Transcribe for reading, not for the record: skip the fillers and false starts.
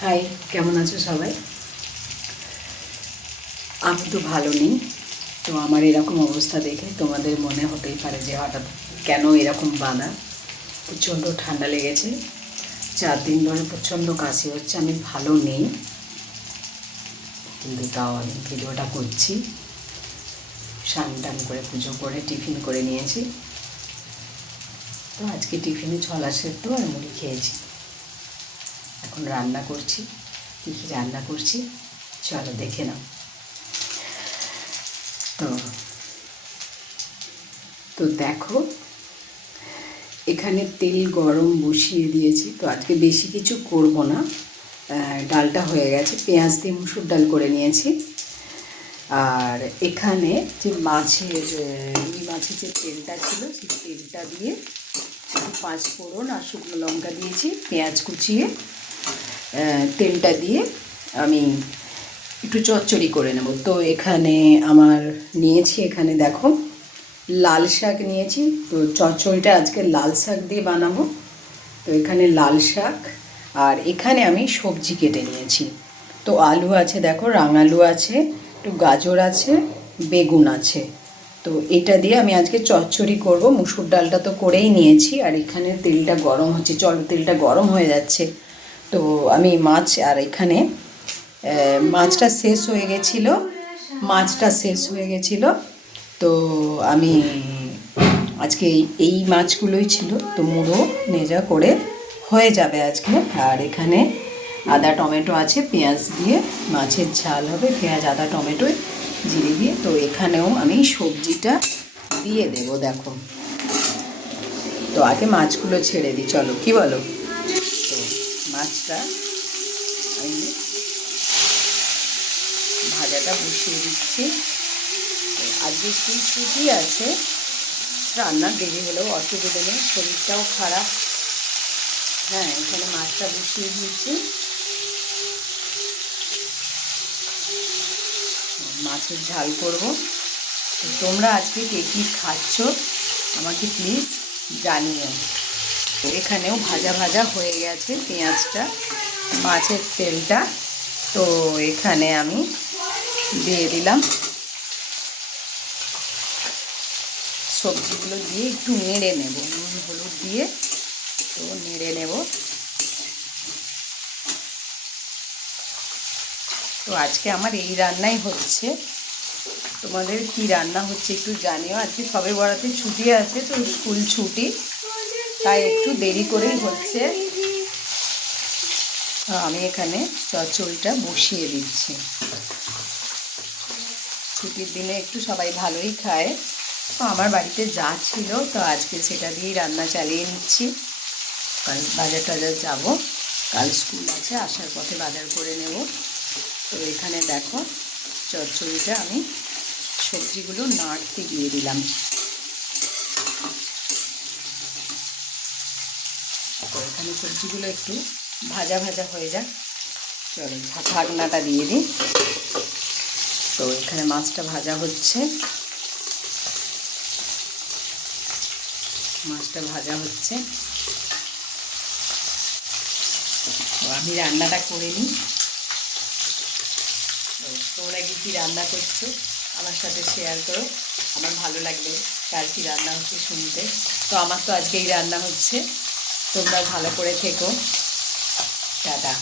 High, কেমন আছো সবাই? আমি তো ভালো নেই। তো আমার এরকম অবস্থা দেখে তোমাদের মনে হতেই পারে যে হঠাৎ কেন এরকম বাঁধা। প্রচণ্ড ঠান্ডা লেগেছে, 4 দিন ধরে প্রচণ্ড কাশি হচ্ছে। আমি ভালো নেই, কিন্তু তাও আমি ভিডিওটা করছি। স্নান টান করে পুজো করে টিফিন করে নিয়েছি। তো আজকে টিফিনে ছোলা সেদ্ধ আর মুড়ি খেয়েছি। এখন রান্না করছি। কী কী রান্না করছি চলো দেখে নাও। তো তো দেখো, এখানে তেল গরম বসিয়ে দিয়েছি। তো আজকে বেশি কিছু করব না, ডালটা হয়ে গেছে। পেঁয়াজ দিয়ে মুসুর ডাল করে নিয়েছি। আর এখানে যে রুই মাছের যে তেলটা ছিল সেই তেলটা দিয়ে একটু 5 ফোড়ন আর শুকনো লঙ্কা দিয়েছি, পেঁয়াজ কুচিয়ে তেলটা দিয়ে আমি একটু চচ্চড়ি করে নেব। তো এখানে আমার নিয়েছি, এখানে দেখো লাল শাক নিয়েছি। তো চচ্চড়িটা আজকে লাল শাক দিয়ে বানাবো। তো এখানে লাল শাক, আর এখানে আমি সবজি কেটে নিয়েছি। তো আলু আছে, দেখো রাঙালু আছে, একটু গাজর আছে, বেগুন আছে। তো এটা দিয়ে আমি আজকে চচ্চড়ি করব। মুসুর ডালটা তো করেই নিয়েছি, আর এখানে তেলটা গরম হচ্ছে। চলো, তেলটা গরম হয়ে যাচ্ছে। তো আমি মাছ, আর এখানে মাছটা শেষ হয়ে গেছিলো। তো আমি আজকে এই মাছগুলোই ছিল। তো মুড়ো নেজা করে হয়ে যাবে আজকে। আর এখানে আদা টমেটো আছে, পেঁয়াজ দিয়ে মাছের ঝাল হবে, পেঁয়াজ আদা টমেটো জিরে দিয়ে। তো এখানেও আমি সবজিটা দিয়ে দেব, দেখো। তো আগে মাছগুলো ছেড়ে দিই, চলো কি বলো। তো মাছটা আমি ভাজাটা বসিয়ে দিচ্ছি। আজকে একটু ছুটি আছে, রান্নার দেরি হলেও অসুবিধা নেই, শরীরটাও খারাপ। হ্যাঁ, এখানে মাছটা বসিয়ে দিচ্ছি। মাছের ঝাল করব। তো তোমরা আজকে কে কী খাচ্ছ আমাকে প্লিজ জানিও। তো এখানেও ভাজা ভাজা হয়ে গেছে পেঁয়াজটা, মাছের তেলটা। তো এখানে আমি দিয়ে দিলাম সবজিগুলো দিয়ে একটু নেড়ে নেব, নুন হলুদ দিয়ে তো নেড়ে নেব। তো আজকে আমার এই রান্নাই হচ্ছে। তোমাদের কি রান্না হচ্ছে একটু জানিও। আজকে সবে বরাতে ছুটি আছে, তো স্কুল ছুটি, তাই একটু দেরি করেই হচ্ছে। আমি এখানে চচ্চড়িটা বসিয়ে দিচ্ছি। ছুটির দিনে একটু সবাই ভালোই খায়। তো আমার বাড়িতে যা ছিল, তো আজকে সেটা দিয়েই রান্না চালিয়ে নিচ্ছি। কাল বাজার টাজার যাবো, কাল স্কুল আছে, আসার পথে বাজার করে নেব। তো এখানে দেখো চচ্চড়িটা আমি সবজিগুলো নাড়তে দিয়ে দিলাম। তো এখানে সবজিগুলো একটু ভাজা ভাজা হয়ে যাক, চলো ঢাকনাটা দিয়ে দিই। তো এখানে মাছটা ভাজা হচ্ছে, মাছটা ভাজা হচ্ছে। তো আমি রান্নাটা করে নিই। তোমরা কি কী রান্না করছো আমার সাথে শেয়ার করো, আমার ভালো লাগবে কার কী রান্না হচ্ছে শুনতে। তো আমার তো আজকে এই রান্না হচ্ছে। তোমরা ভালো করে থেকো, টাটা।